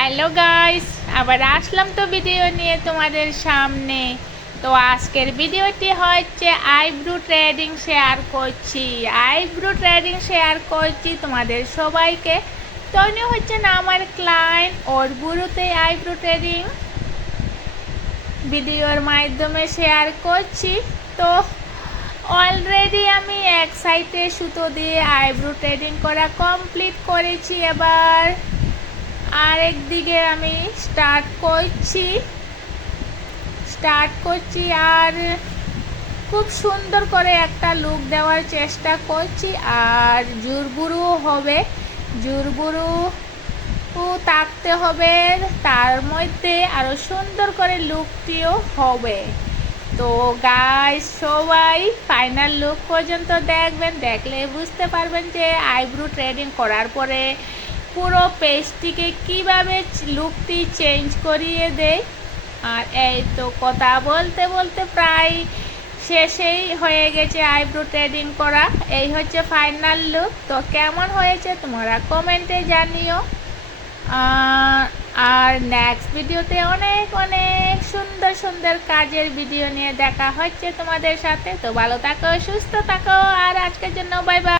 Hello guys আবার আসলাম তো video নিয়ে তোমাদের সামনে। তো আজকের ভিডিওটি হচ্ছে আইব্রু ট্রেডিং শেয়ার করছি। আইব্রু ট্রেডিং শেয়ার করছি তোমাদের সবাইকে। তো উনি হচ্ছেন আমার ক্লায়েন্ট ওর বুড়োতে আইব্রু ট্রেডিং ভিডিওর মাধ্যমে শেয়ার করছি। তো অলরেডি আমি এক সাইডে সুতো দিয়ে আইব্রু ট্রেডিং করা কমপ্লিট করেছি এবার। আরেক দিকে আমি স্টার্ট করছি। স্টার্ট করছি আর খুব সুন্দর করে একটা লুক দেওয়ার চেষ্টা করছি। আর জুরবুরু হবে। জুরবুরু থাকতে হবে। তার মধ্যে আরও সুন্দর করে লুকটিও হবে। তো গাইস সবাই ফাইনাল লুক পর্যন্ত দেখবেন। দেখলে বুঝতে পারবেন যে আইব্রো ট্রেডিং করার পরে পুরো পেজটিকে কীভাবে লুকটি চেঞ্জ করিয়ে দেয়? আর এই তো কথা বলতে বলতে প্রায় শেষেই হয়ে গেছে আইব্রো ট্রেডিং করা। এই হচ্ছে ফাইনাল লুক। তো কেমন হয়েছে তোমরা কমেন্টে জানিও। আর নেক্সট ভিডিওতে অনেক অনেক সুন্দর সুন্দর কাজের ভিডিও নিয়ে দেখা হচ্ছে তোমাদের সাথে। তো ভালো থাকো, সুস্থ থাকো, আর আজকের জন্য বাই বাই